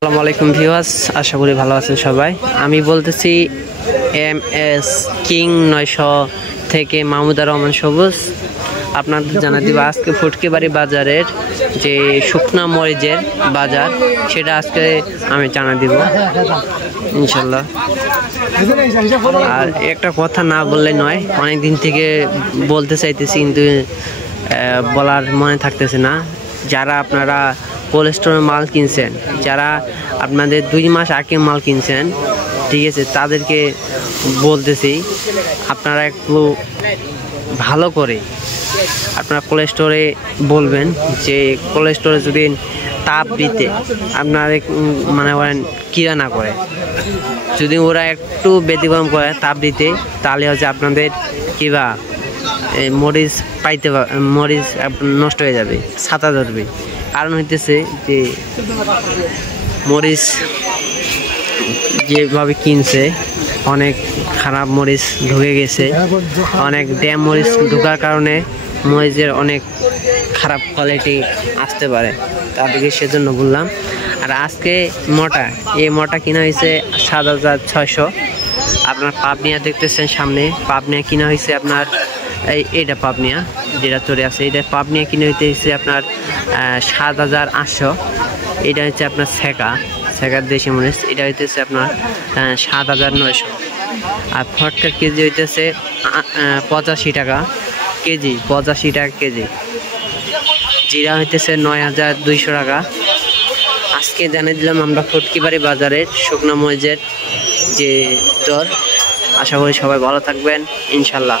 আসসালামু আলাইকুম ভিউয়ার্স, আশা করি ভালো আছেন সবাই। আমি বলতেছি MS কিং 900 থেকে মাহমুদা রহমান সবুজ। আপনাদের জানা দিব আজকে ফুটকিবাড়ি বাজারের যে শুকনা মরিচের বাজার, সেটা আজকে আমি জানা দিব ইনশাল্লাহ। আর একটা কথা না বললে নয়, অনেক দিন থেকে বলতে চাইতেছি কিন্তু বলার মনে থাকতেছে না। যারা আপনারা কোল্ড স্টোরে মাল কিনছেন, যারা আপনাদের 2 মাস আগে মাল কিনছেন, ঠিক আছে, তাদেরকে বলতেছি আপনারা একটু ভালো করে আপনারা কোল্ড স্টোরে বলবেন যে কোল্ড স্টোরে যদি তাপ দিতে আপনারা মানে কিরা না করে, যদি ওরা একটু ব্যতিক্রম করে তাপ দিতে, তাহলে হচ্ছে আপনাদের কিবা মরিচ পাইতে মরিচ নষ্ট হয়ে যাবে, ছাতা ধরবে। কারণ হইতেছে যে মরিচ যেভাবে কিনছে অনেক খারাপ মরিচ ঢুকে গেছে, অনেক ড্যাম মরিচ ঢোকার কারণে মরিচের অনেক খারাপ কোয়ালিটি আসতে পারে, তাদেরকে সেজন্য বললাম। আর আজকে এই মোটা কিনা হয়েছে 7,600। আপনার পাবনিয়া দেখতেছেন সামনে, পাবনিয়া কিনা হয়েছে আপনার এইটা পাবনিয়া যেটা চলে আছে, এটা পাবনিয়া কিনে হইতেছে আপনার 7,800। এটা হচ্ছে আপনার ছেঁকার দেশি মরিচ, এটা হইতেছে আপনার 7,900। আর ফটকার কেজি হইতেছে 85 টাকা কেজি, 85 টাকা কেজি। জিরা হইতেছে 9,200 টাকা। আজকে জানিয়ে দিলাম আমরা ফুটকিবাড়ি বাজারের শুকনো মরিচের যে দর। আশা করি সবাই ভালো থাকবেন ইনশাল্লাহ।